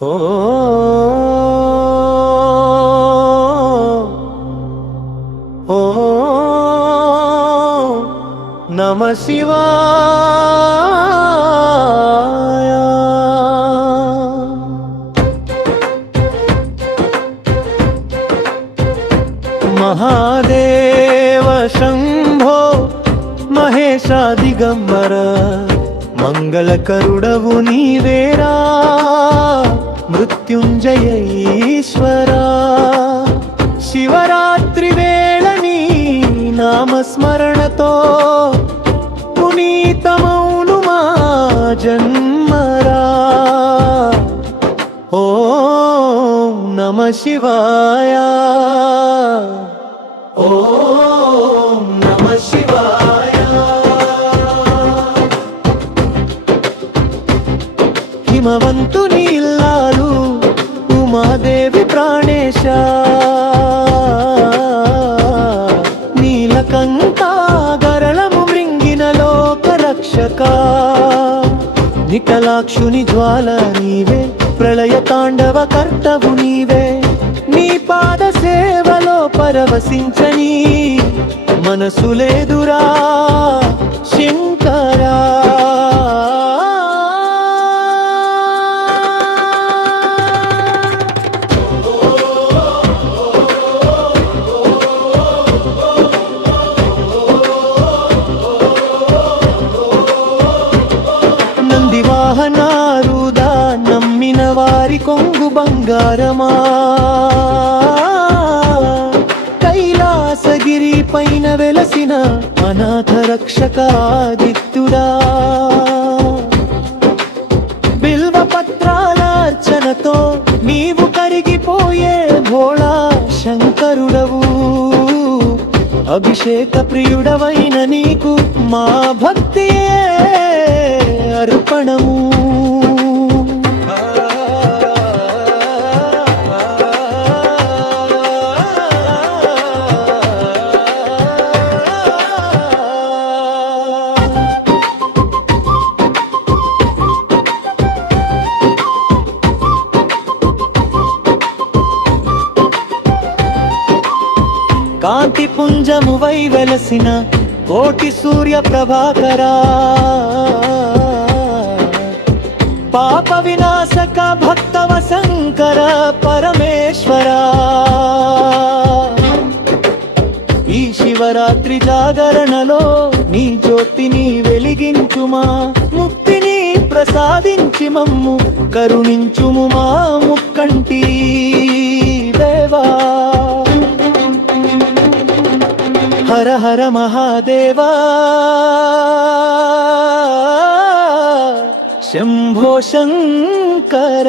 ఓ ఓ నమ శివాయ. మహాదేవ శంభో మహేశ దిగంబర మంగళకరుడవు నీవేరా మృత్యుంజయ ఈశ్వరా. శివరాత్రి వేళ నీ నామస్మరణతో పునీతమౌను మా జన్మరా. ఓం నమ శివాయ. ఓం నమ శివాయ. హిమవంతుని ఇల్లాలు ఉమాదేవి ప్రాణేశ నీలకంఠా గరళము మృంగిన లోక రక్షక. నికలాక్షుని జ్వాల నీవే ప్రళయ తాండవ కర్తవు నీవే. నీ పాద సేవలో పరవశించని మనసు లేదురా శంకరా. వాహనారుదా నమ్మిన వారి కొంగు బంగారమా. కైలాసగిరి పైన వెలసిన అనాథ రక్షకాదిత్యుడా. బిల్వ పత్రాల అర్చనతో నీవు కరిగిపోయే భోళా శంకరుడవు. అభిషేక ప్రియుడవైన నీకు మా భక్తియే అర్పణము. కాంతి పుంజమువై వెలసిన కోటి సూర్య ప్రభాకరా. పాప వినాశక భక్తవ శంకర పరమేశ్వరా. ఈ శివరాత్రి జాగరణలో నీ జ్యోతిని వెలిగించుమా. ముక్తిని ప్రసాదించి మమ్ము కరుణించుము మా ముక్కంటి దేవా. హర హర మహాదేవా శంభో శంకర.